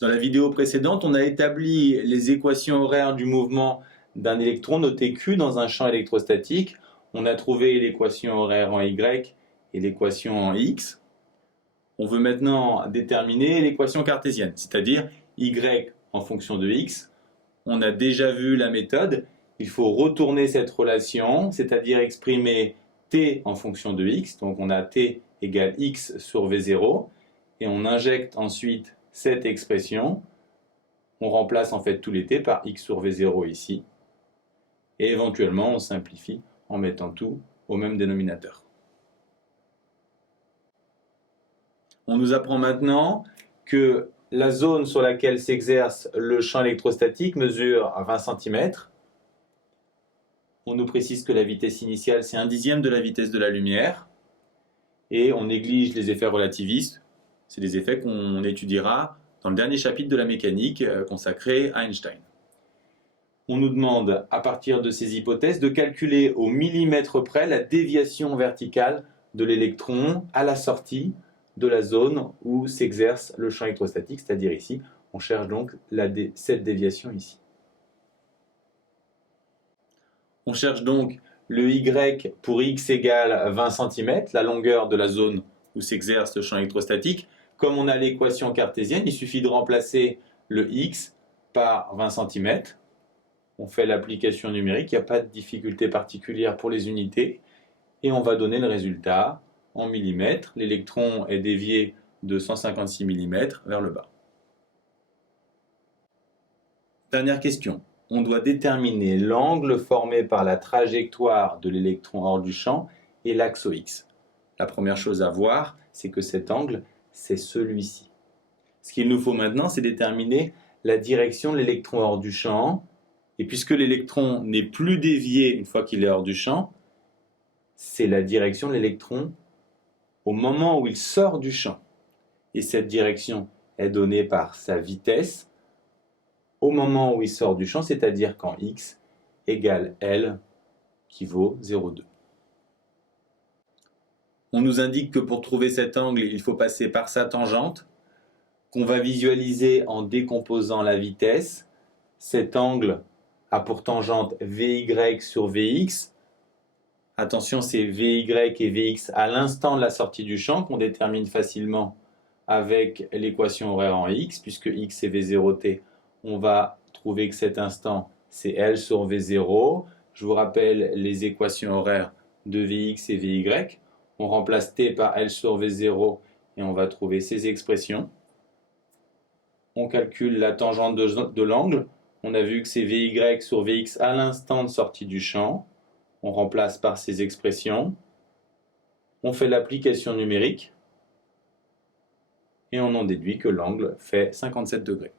Dans la vidéo précédente, on a établi les équations horaires du mouvement d'un électron noté Q dans un champ électrostatique. On a trouvé l'équation horaire en Y et l'équation en X. On veut maintenant déterminer l'équation cartésienne, c'est-à-dire Y en fonction de X. On a déjà vu la méthode. Il faut retourner cette relation, c'est-à-dire exprimer T en fonction de X. Donc on a T égale X sur V0. Et on injecte ensuite cette expression. On remplace en fait tous les T par X sur V0 ici. Et éventuellement, on simplifie en mettant tout au même dénominateur. On nous apprend maintenant que la zone sur laquelle s'exerce le champ électrostatique mesure 20 cm. On nous précise que la vitesse initiale, c'est 1/10 de la vitesse de la lumière. Et on néglige les effets relativistes. C'est des effets qu'on étudiera dans le dernier chapitre de la mécanique consacré à Einstein. On nous demande, à partir de ces hypothèses, de calculer au millimètre près la déviation verticale de l'électron à la sortie de la zone où s'exerce le champ électrostatique, c'est-à-dire ici. On cherche donc cette déviation ici. On cherche donc le Y pour X égale 20 cm, la longueur de la zone où s'exerce le champ électrostatique. Comme on a l'équation cartésienne, il suffit de remplacer le X par 20 cm. On fait l'application numérique, il n'y a pas de difficulté particulière pour les unités. Et on va donner le résultat en millimètres. L'électron est dévié de 156 mm vers le bas. Dernière question. On doit déterminer l'angle formé par la trajectoire de l'électron hors du champ et l'axe X. La première chose à voir, c'est que cet angle, c'est celui-ci. Ce qu'il nous faut maintenant, c'est déterminer la direction de l'électron hors du champ. Et puisque l'électron n'est plus dévié une fois qu'il est hors du champ, c'est la direction de l'électron au moment où il sort du champ. Et cette direction est donnée par sa vitesse au moment où il sort du champ, c'est-à-dire quand x égale L qui vaut 0,2. On nous indique que pour trouver cet angle, il faut passer par sa tangente, qu'on va visualiser en décomposant la vitesse. Cet angle a pour tangente Vy sur Vx. Attention, c'est Vy et Vx à l'instant de la sortie du champ qu'on détermine facilement avec l'équation horaire en x, puisque x c'est V0t. On va trouver que cet instant, c'est L sur V0. Je vous rappelle les équations horaires de Vx et Vy. On remplace t par L sur V0 et on va trouver ces expressions. On calcule la tangente de l'angle. On a vu que c'est Vy sur Vx à l'instant de sortie du champ. On remplace par ces expressions. On fait l'application numérique. Et on en déduit que l'angle fait 57 degrés.